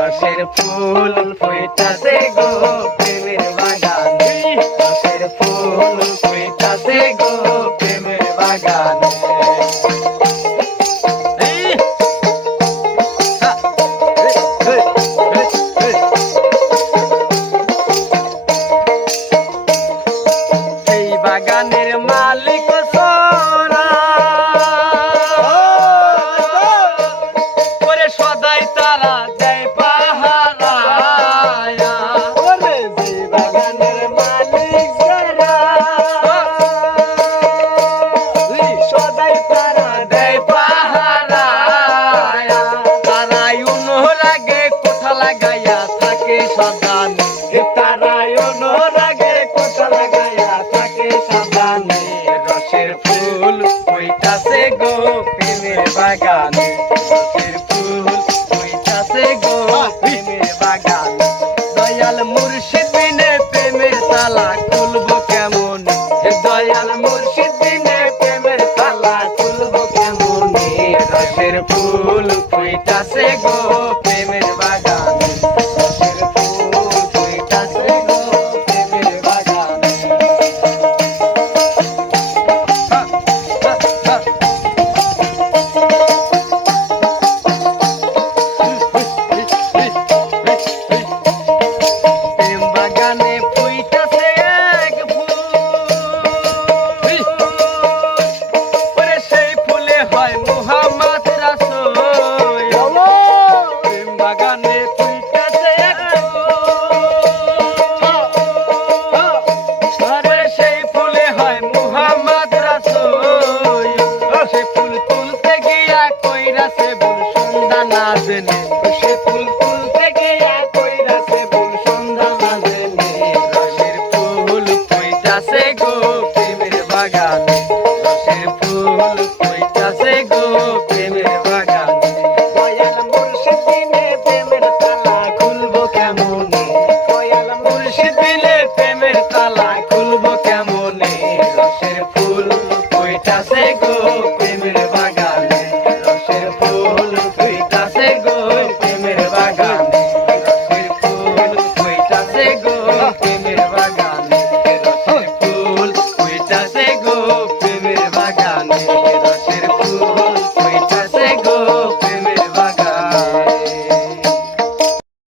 রসের ফুল ফুইতাছে গো প্রেমের বাগানে, রসের ফুল ফুইতাছে গো প্রেমের বাগানে। এই বাগানের মালিক সোনা ওরে সদাই তারা দেয় পাহারা, ওরে যে বাগানের মালিক সোনা সদাই তারা দেয় পাহারা, তারাই অনুরাগে কোঠা লাগাইয়া থাকে সদানে, তারাই অনুরাগে কোঠা লাগাইয়া থাকে সদানে। রসের ফুল ফুইতাছে গো প্রেমের বাগানে, রসের ফুল ফুইতাছে গো প্রেমের বাগানে। দয়াল মুর্শিদ বিনে প্রেমের তালা খুলবো কেমন, দয়াল মুর্শিদ বিনে প্রেমের তালা খুলবো কেমন। রসের ফুল ফুইতাছে গো প্রেমের বাগানে, রসের ফুল ফুইতাছে গো প্রেমের বাগানে। প্রেম বাগানে ফুইতাছে এক ফুল, ওরে সেই ফুলে হয় মুহাম্মদ রাসূল। প্রেম বাগানে ফুইতাছে এক ফুল, ওরে সেই ফুলে হয় মুহাম্মদ রাসূল। সে ফুল তুলতে গিয়া কইরাছে ভুল সন্ধ্যা না জেনে, সে ফুল তুলতে গিয়া কইরাছে ভুল সন্ধ্যা না জেনে। রসের ফুল ফুইতাছে গো প্রেমের বাগানে, রসের ফুল ফুইতাছে গো